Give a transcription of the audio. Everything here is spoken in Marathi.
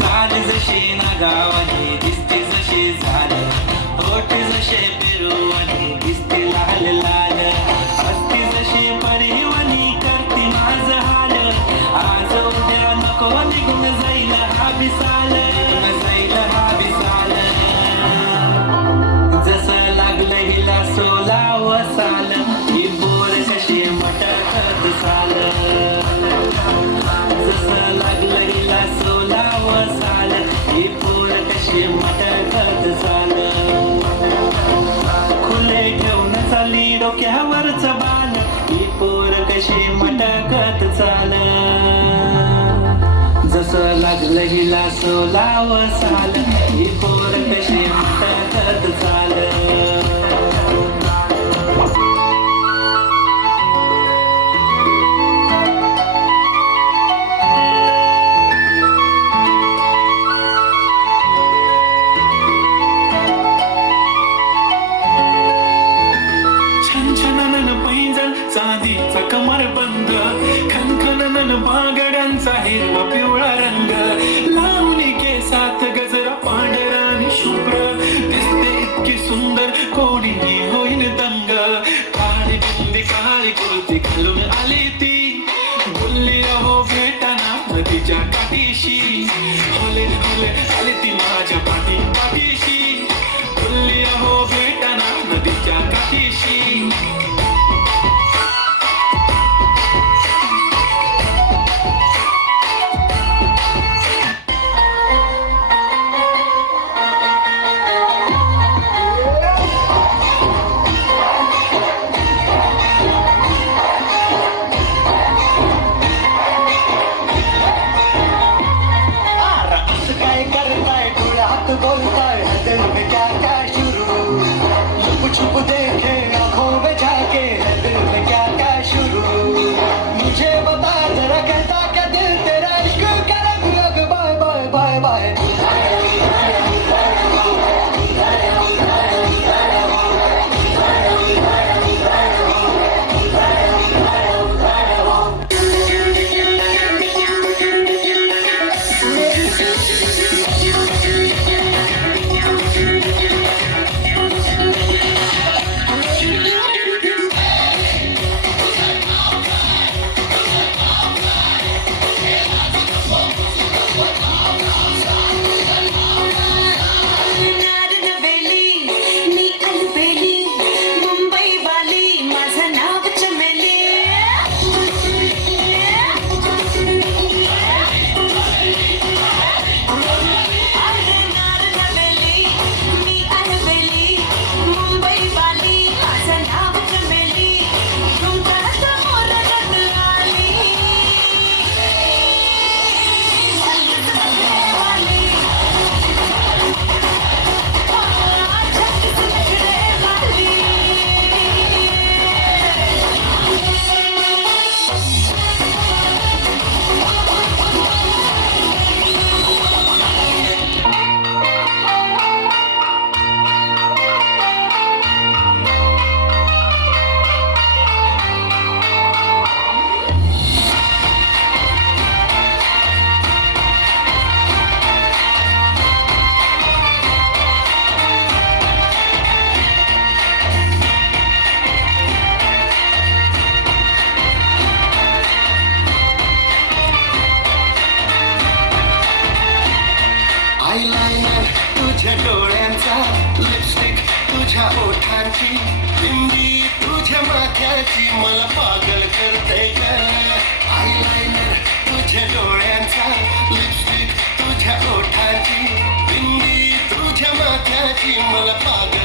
चाल जशी ना गावानी दिसते जशी झाल होठ जसे पेरुवानी दिसते लाल लाल असती जशी परिवानी करती माझ हाल आज उद्या नको निघून जाईल हा विसाल जाईल हा विसाल जसं लागलं हिला सोलाव साल ही बोर कशी मटकत साल जसं लागलं हिला सोलाव साल ही पोर कशी मटकत साल खुले ठेवून चाली डोक्यावरच बाल ही पोर कशी मटकत चाल जसं लागलं हिला सोलाव साल ही पोर कशी मटकत चाल चांदीचा कमर बंद खनखनन बागड्यांचा हिरवा पिवळा रंग लावणी केसात गजरा पांढरा आणि शुभ्र दिसते इतकी सुंदर कोणी होईन दंग काळी बिंदी काळी कुर्ती घालून आली ती बोलली अहो भेटाना नदीच्या काठीशी होले होले आली ती माझ्या पाठीशी बोलली अहो भेटाना नदीच्या काठीशी बोलता है दिल में क्या क्या शुरू छुप छुप देखे आंखों में जाके दिल में क्या क्या शुरू मुझे बता जरा कहता क्या दिल तेरा इश्क का रंग bye bye bye bye eyeliner तुझ्या डोळ्यांचा लिपस्टिक तुझ्या ओठांची बिंदी तुझ्या माथ्याची मला पागल करते ग आयलाइनर तुझ्या डोळ्यांचा लिपस्टिक तुझ्या ओठांची बिंदी तुझ्या माथ्याची मला पागल